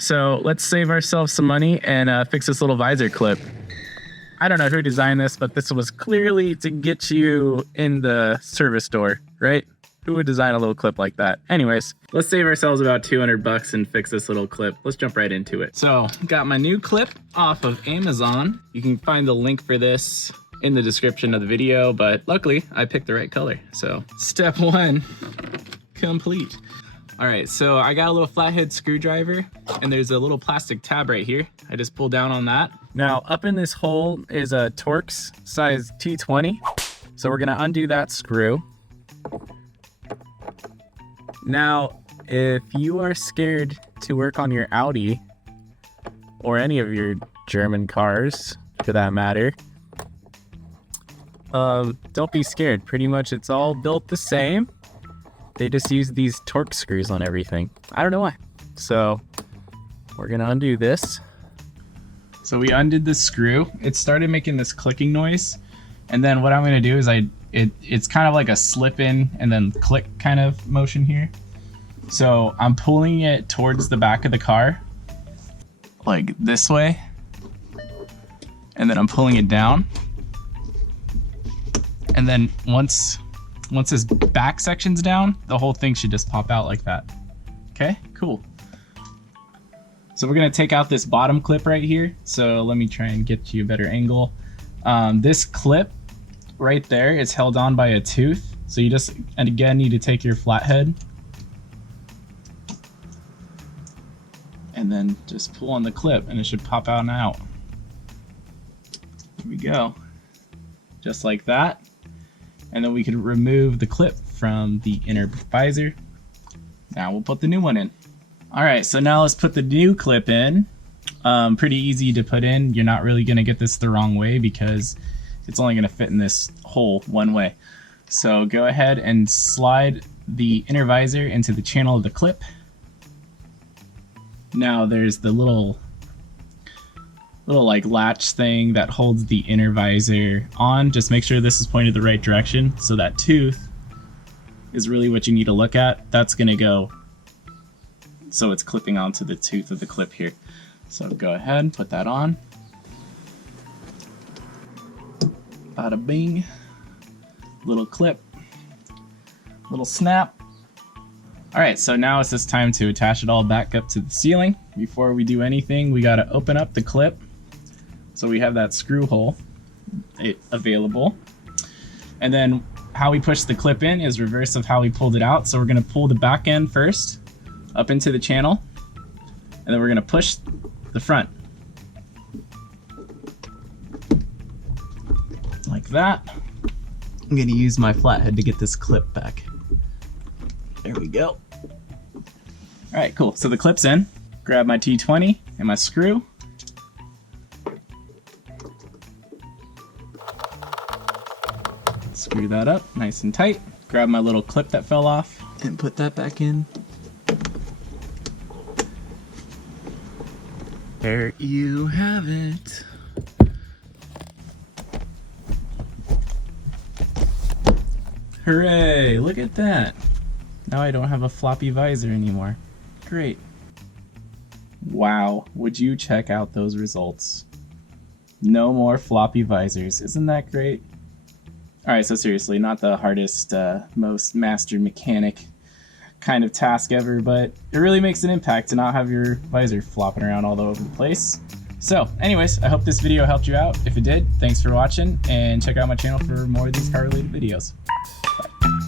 So let's save ourselves some money and fix this little visor clip. I don't know who designed this, but this was clearly to get you in the service door, right? Who would design a little clip like that? Anyways, let's save ourselves about 200 bucks and fix this little clip. Let's jump right into it. So got my new clip off of Amazon. You can find the link for this in the description of the video, but luckily I picked the right color. So step one, complete. All right, so I got a little flathead screwdriver and there's a little plastic tab right here. I just pull down on that. Now up in this hole is a Torx size T20. So we're gonna undo that screw. Now, if you are scared to work on your Audi or any of your German cars for that matter, don't be scared. Pretty much it's all built the same. They just use these Torx screws on everything. I don't know why. So we're gonna undo this. So we undid the screw. It started making this clicking noise. And then what I'm gonna do is it's kind of like a slip in and then click kind of motion here. So I'm pulling it towards the back of the car, like this way. And then I'm pulling it down. And then once this back section's down, the whole thing should just pop out like that. Okay, cool. So we're gonna take out this bottom clip right here. So let me try and get you a better angle. This clip right there is held on by a tooth. So you just, and again, need to take your flathead and then just pull on the clip and it should pop out and out. Here we go. Just like that. And then we can remove the clip from the inner visor. Now we'll put the new one in. All right, so now let's put the new clip in. Pretty easy to put in. You're not really gonna get this the wrong way because it's only gonna fit in this hole one way. So go ahead and slide the inner visor into the channel of the clip. Now there's the little like latch thing that holds the inner visor on. Just make sure this is pointed the right direction. So that tooth is really what you need to look at. That's gonna go, so it's clipping onto the tooth of the clip here. So go ahead and put that on. Bada bing. Little clip, little snap. All right, so now it's just time to attach it all back up to the ceiling. Before we do anything, we gotta open up the clip. So we have that screw hole available. And then how we push the clip in is reverse of how we pulled it out. So we're gonna pull the back end first up into the channel, and then we're gonna push the front. Like that. I'm gonna use my flathead to get this clip back. There we go. All right, cool. So the clip's in. Grab my T20 and my screw. Screw that up nice and tight. Grab my little clip that fell off and put that back in. There you have it. Hooray, look at that. Now I don't have a floppy visor anymore. Great. Wow, would you check out those results? No more floppy visors, isn't that great? All right, so seriously, not the hardest, most master mechanic kind of task ever, but it really makes an impact to not have your visor flopping around all over the place. So anyways, I hope this video helped you out. If it did, thanks for watching, and check out my channel for more of these car related videos. Bye.